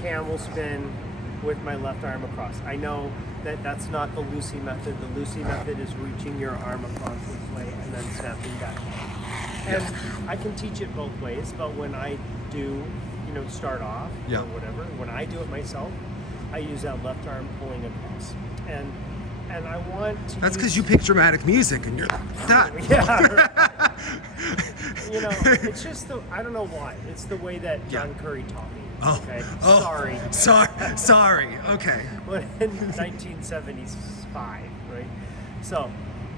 camel spin with my left arm across. I know that that's not the Lucy method. The Lucy method is reaching your arm across this way and then snapping back. And I can teach it both ways, but when I do, start off or whatever, when I do it myself, I use that left arm pulling across. And I want to. That's because you pick dramatic music and you're like that. Yeah. It's just I don't know why. It's the way that John Curry taught me. Oh. Okay. Sorry. Okay. In 1975, right? So,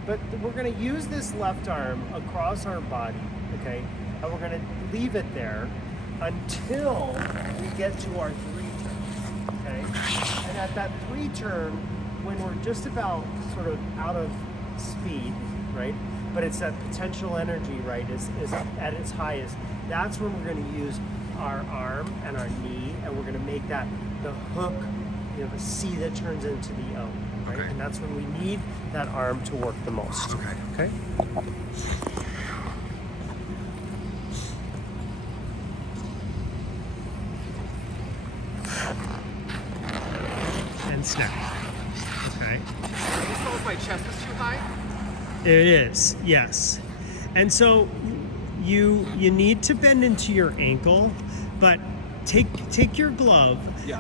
but we're going to use this left arm across our body, okay? And we're going to leave it there until we get to our 3 turn, okay? And at that 3 turn, when we're just about sort of out of speed, right? But it's that potential energy, right, is at its highest. That's when we're going to use our arm and our knee, and we're going to make that the hook, the C that turns into the O, right? Okay. And that's when we need that arm to work the most. Okay. And snap. Okay. Just if my chest is too high. It is, yes. And so you need to bend into your ankle, but take your glove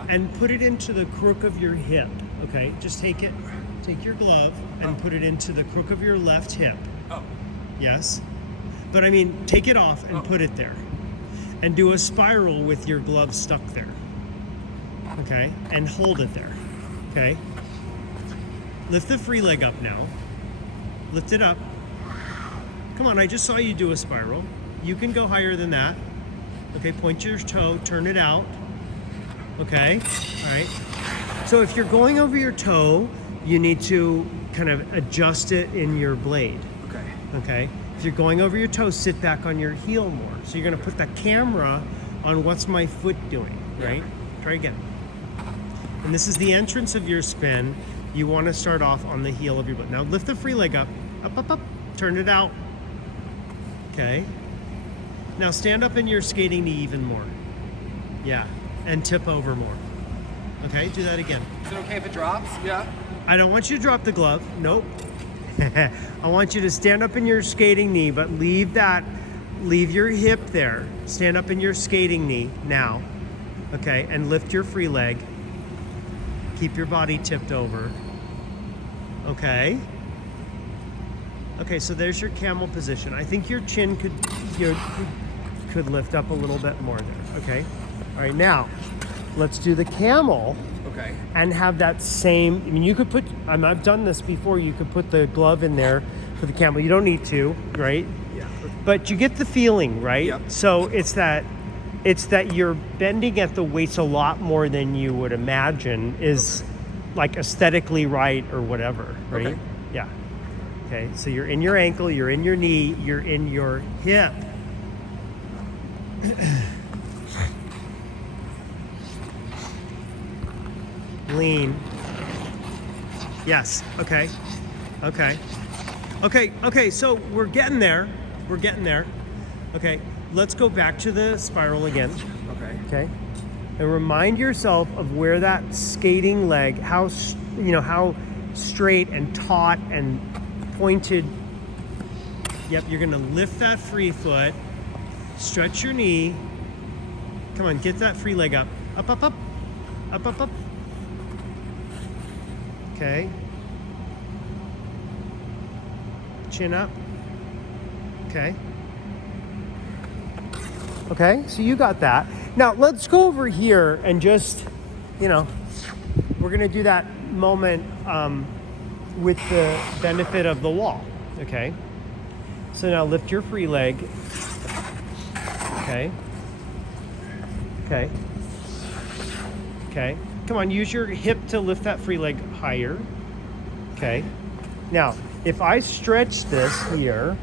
and put it into the crook of your hip. Okay, just take your glove and put it into the crook of your left hip. Oh. Yes. But I mean, take it off and put it there. And do a spiral with your glove stuck there. Okay? And hold it there. Okay? Lift the free leg up now. Lift it up. Come on, I just saw you do a spiral. You can go higher than that. Okay, point your toe, turn it out. Okay, all right. So if you're going over your toe, you need to kind of adjust it in your blade. Okay. If you're going over your toe, sit back on your heel more. So you're gonna put the camera on what's my foot doing, right? Yeah. Try again. And this is the entrance of your spin. You wanna start off on the heel of your foot. Now lift the free leg up, up, turn it out. Okay. Now stand up in your skating knee even more. Yeah, and tip over more. Okay, do that again. Is it okay if it drops? Yeah. I don't want you to drop the glove. Nope. I want you to stand up in your skating knee, but leave your hip there. Stand up in your skating knee now. Okay, and lift your free leg. Keep your body tipped over. Okay. Okay, so there's your camel position. I think your chin could lift up a little bit more there. Okay. All right, now let's do the camel. Okay. And have that same. I mean, you could put. I've done this before. You could put the glove in there for the camel. You don't need to, right? Yeah. But you get the feeling, right? Yep. So it's that you're bending at the waist a lot more than you would imagine is like aesthetically right or whatever, right? Okay. Yeah. Okay. So you're in your ankle. You're in your knee. You're in your hip. Lean. Yes. Okay. So we're getting there. Okay. Let's go back to the spiral again. Okay. And remind yourself of where that skating leg, how straight and taut and pointed. Yep. You're gonna lift that free foot. Stretch your knee. Come on. Get that free leg up. Up. Okay. Chin up. Okay. Okay, so you got that. Now let's go over here and just, we're gonna do that moment with the benefit of the wall. Okay. So now lift your free leg. Okay. Come on, use your hip to lift that free leg higher. Okay. Now, if I stretch this here,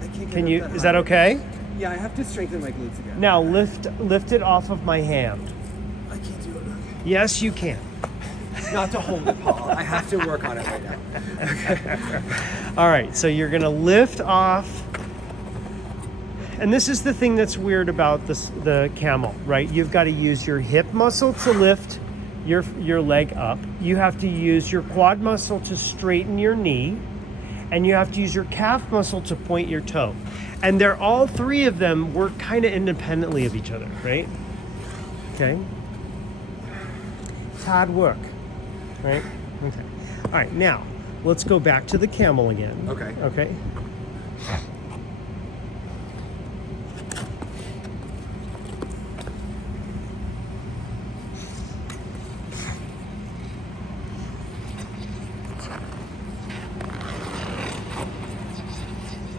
I can't can you? Is that okay? Yeah, I have to strengthen my glutes again. Now lift it off of my hand. I can't do it. Yes, you can. Not to hold it, Paul. I have to work on it right now. Okay. All right. So you're gonna lift off and this is the thing that's weird about the camel, right? You've got to use your hip muscle to lift your leg up. You have to use your quad muscle to straighten your knee, and you have to use your calf muscle to point your toe. And they're all three of them work kind of independently of each other, right? Okay. It's hard work, right? Okay. All right, now let's go back to the camel again. Okay. Okay.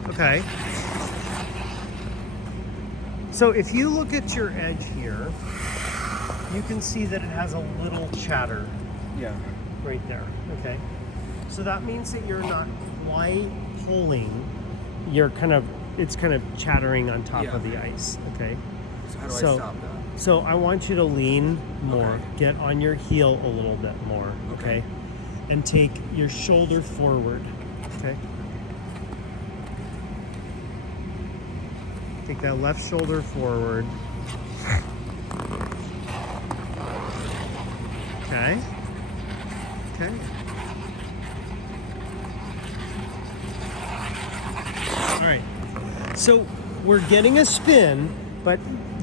Okay. So if you look at your edge here, you can see that it has a little chatter Yeah. right there. Okay. So that means that you're not quite pulling. It's kind of chattering on top of the ice. Okay. So how do I stop that? So I want you to lean more, Okay. get on your heel a little bit more. Okay. And take your shoulder forward. Okay. Take that left shoulder forward. Okay. Okay. All right. So we're getting a spin, but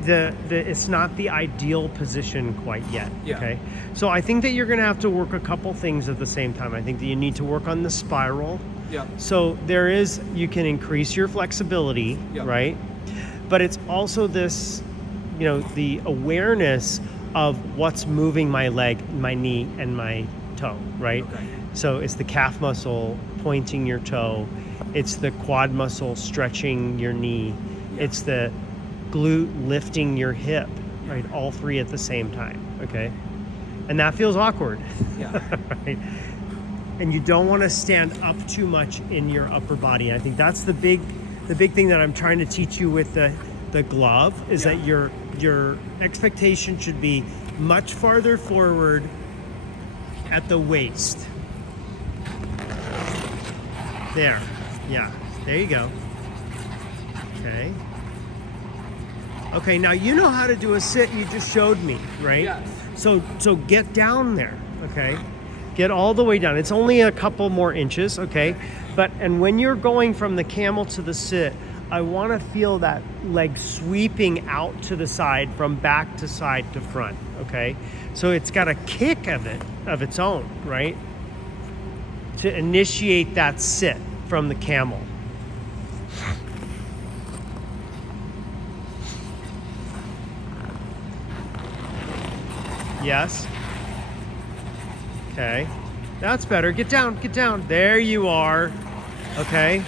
it's not the ideal position quite yet. Yeah. Okay. So I think that you're going to have to work a couple things at the same time. I think that you need to work on the spiral. Yeah. So you can increase your flexibility, right? But it's also this, the awareness of what's moving my leg, my knee, and my toe, right? Okay. So it's the calf muscle pointing your toe. It's the quad muscle stretching your knee. Yeah. It's the glute lifting your hip, right? All three at the same time, okay? And that feels awkward. Yeah. Right? And you don't want to stand up too much in your upper body. I think that's the big thing that I'm trying to teach you with the glove is that your expectation should be much farther forward at the waist. There. Yeah. There you go. Okay. Okay, now you know how to do a sit. You just showed me, right? Yes. So get down there, okay? Get all the way down. It's only a couple more inches, okay? And when you're going from the camel to the sit, I want to feel that leg sweeping out to the side from back to side to front, okay? So it's got a kick of its own, right? To initiate that sit from the camel. Yes. Okay. That's better. Get down, get down. There you are. Okay.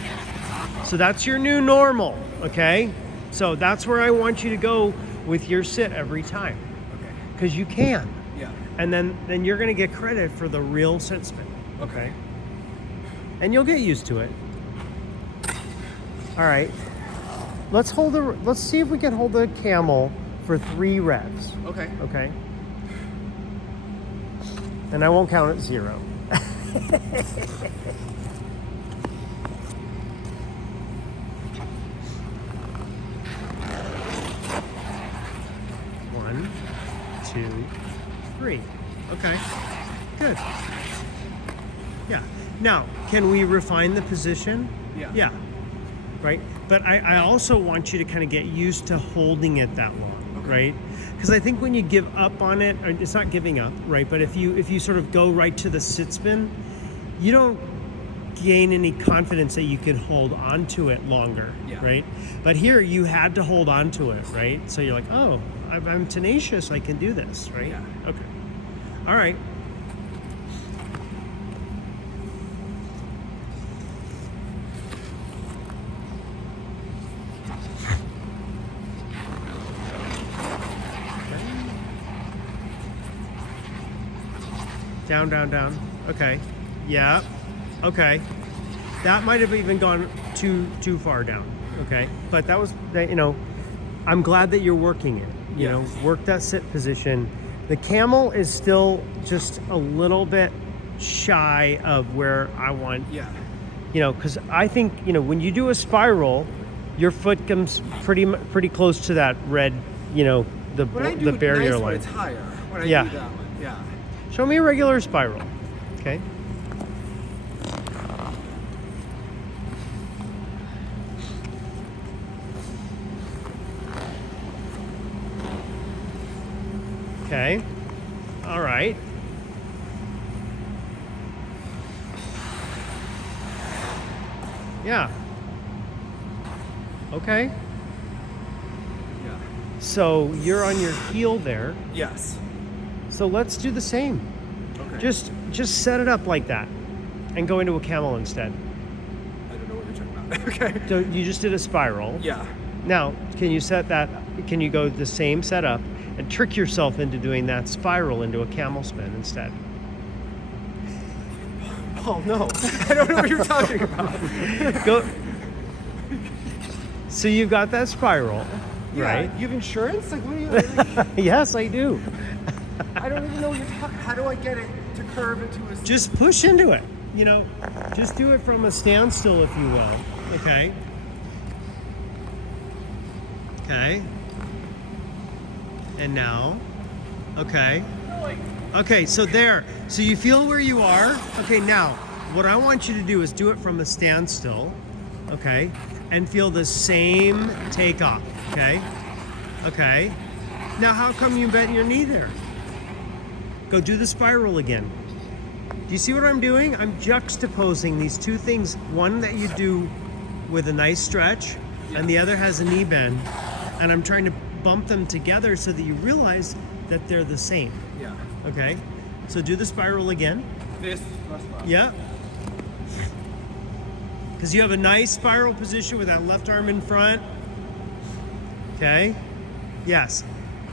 So that's your new normal. Okay. So that's where I want you to go with your sit every time. Okay. Because you can. Yeah. And then you're going to get credit for the real sit spin. Okay. And you'll get used to it. All right. Let's see if we can hold the camel for 3 reps. Okay. Okay. And I won't count at 0. 1, 2, 3. Okay. Good. Yeah. Now, can we refine the position? Yeah. Yeah. Right? But I also want you to kind of get used to holding it that long, right? Because I think when you give up on it, or it's not giving up, right? But if you sort of go right to the sit spin, you don't gain any confidence that you could hold on to it longer, right? But here you had to hold on to it, right? So you're like, oh, I'm tenacious, I can do this, right? Yeah. Okay. All right. Down, down, down. Okay. Yeah. Okay. That might have even gone too far down. Okay. But that was, I'm glad that you're working it. You know, work that sit position. The camel is still just a little bit shy of where I want. Yeah. Because I think, when you do a spiral, Your foot comes pretty close to that red, you know, the barrier nice line. It's higher when I Yeah. do that one. Yeah. Show me a regular spiral. Okay. Okay. All right. Yeah. Okay. Yeah. So you're on your heel there. Yes. So let's do the same. Okay. Just set it up like that and go into a camel instead. I don't know what you're talking about. Okay. So you just did a spiral. Yeah. Now, can you go the same setup and trick yourself into doing that spiral into a camel spin instead? Oh no. I don't know what you're talking about. Go. So you've got that spiral, Yeah. right? You have insurance? Like, what do you? Yes, I do. I don't even know what you're talking. How do I get it to curve into a? Just push into it. You know, just do it from a standstill, if you will. Okay. Okay. And now, okay. Okay, so there. So you feel where you are. Okay, now, what I want you to do is do it from a standstill, okay? And feel the same takeoff, okay? Okay. Now, how come you bent your knee there? Go do the spiral again. Do you see what I'm doing? I'm juxtaposing these two things. One that you do with a nice stretch, and the other has a knee bend. And I'm trying to bump them together so that you realize that they're the same. Yeah. Okay? So do the spiral again. This. Yeah. Because you have a nice spiral position with that left arm in front. Okay? Yes.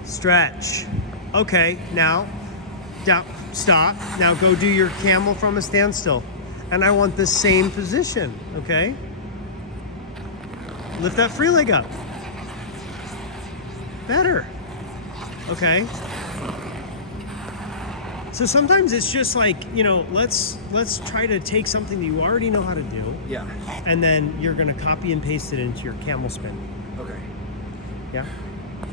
Stretch. Okay, now, down, stop. Now go do your camel from a standstill. And I want the same position, okay? Lift that free leg up. Better. Okay? So sometimes it's just like, you know, let's try to take something that you already know how to do, Yeah. and then you're gonna copy and paste it into your camel spin. Okay. Yeah.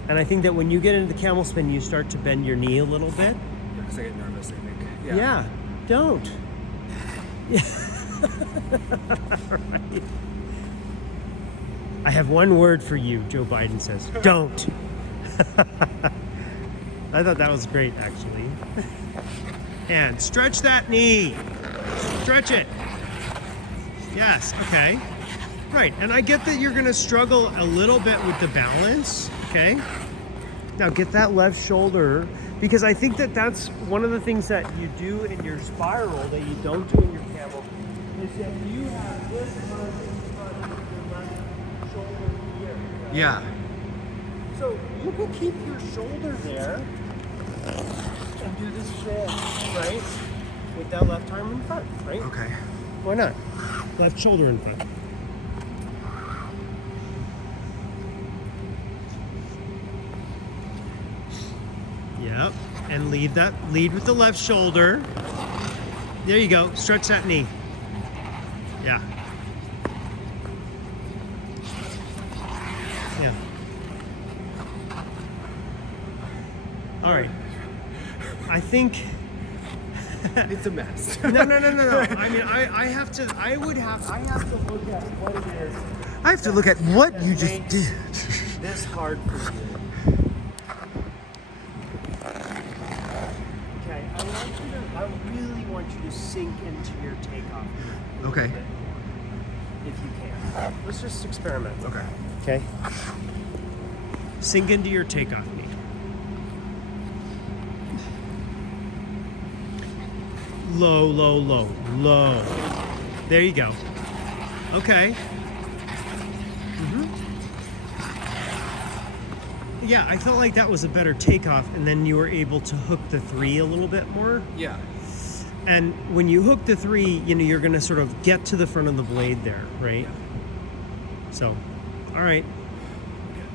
And I think that when you get into the camel spin, you start to bend your knee a little bit. Yeah, because I get nervous. I think. Yeah. Yeah. Don't. Yeah. Right. I have one word for you, Joe Biden says. Don't. I thought that was great, actually. And stretch that knee. Stretch it. Yes, okay. Right, and I get that you're gonna struggle a little bit with the balance, okay? Now get that left shoulder, because I think that that's one of the things that you do in your spiral that you don't do in your camel, is that you have this arm in front of your left shoulder here. Right? Yeah. So you can keep your shoulder there and do this spin, right? With that left arm in front, right? Okay. Why not? Left shoulder in front. Yep. And lead with the left shoulder. There you go. Stretch that knee. Yeah. Yeah. All right. I think. It's a mess. No. I mean, I have to look at what it is. I have to look at what you just makes did. This hard for you. Okay, I really want you to sink into your takeoff. a little Okay. bit, if you can. Let's just experiment. Okay. Okay. Sink into your takeoff knee. Low, low, low, low. There you go. Okay. Yeah, I felt like that was a better takeoff, and then you were able to hook the three a little bit more. Yeah. And when you hook the three, you know, you're going to sort of get to the front of the blade there, right? So, all right.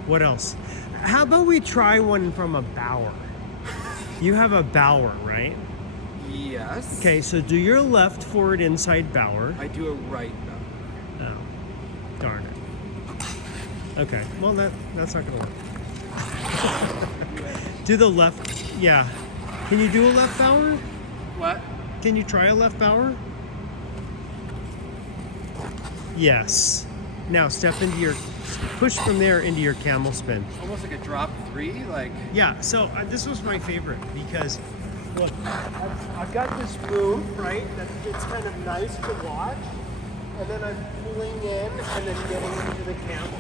What else? How about we try one from a bower? You have a bower, right? Yes. Okay, so do your left forward inside bower. I do a right now. Oh, darn it. Okay. Well, that's not gonna work. Do the left. Yeah. Can you do a left bower? What? Can you try a left bower? Yes. Now step into your push from there into your camel spin. Almost like a drop 3, like. Yeah. So this was my favorite because look, I've got this move right that it's kind of nice to watch, and then I'm pulling in and then getting into the camel.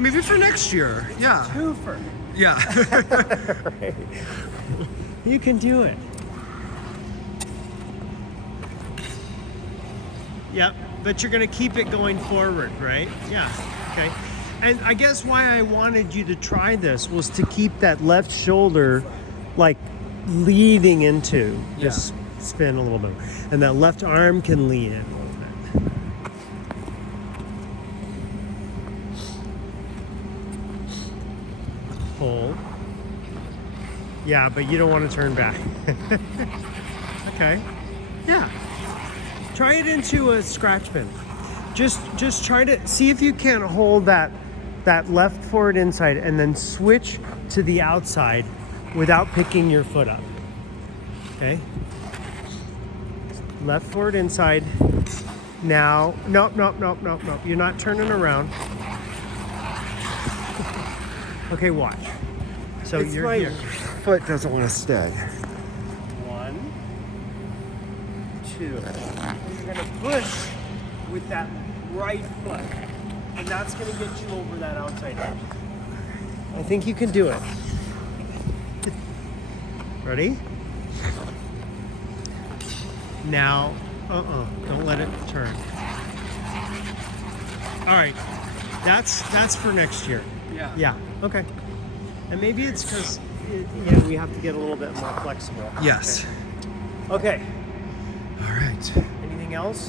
Maybe for next year. Yeah. Twofer. Yeah. You can do it. Yep, but you're going to keep it going forward, right? Yeah, okay. And I guess why I wanted you to try this was to keep that left shoulder like leading into this spin a little bit. And that left arm can lead in a little bit. Hold. Yeah, but you don't want to turn back. Okay. Yeah. Try it into a scratch spin. Just try to see if you can hold that left forward inside and then switch to the outside without picking your foot up. Okay? Left forward inside. Now, nope. You're not turning around. Okay, watch. So It's you're my here. foot doesn't want to stay. 1, 2. You're gonna push with that right foot, and that's gonna get you over that outside edge. I think you can do it. Ready? Now, don't let it turn. All right, that's for next year. Yeah. Yeah. Okay. And maybe it's because we have to get a little bit more flexible. Yes. Okay. All right. Anything else?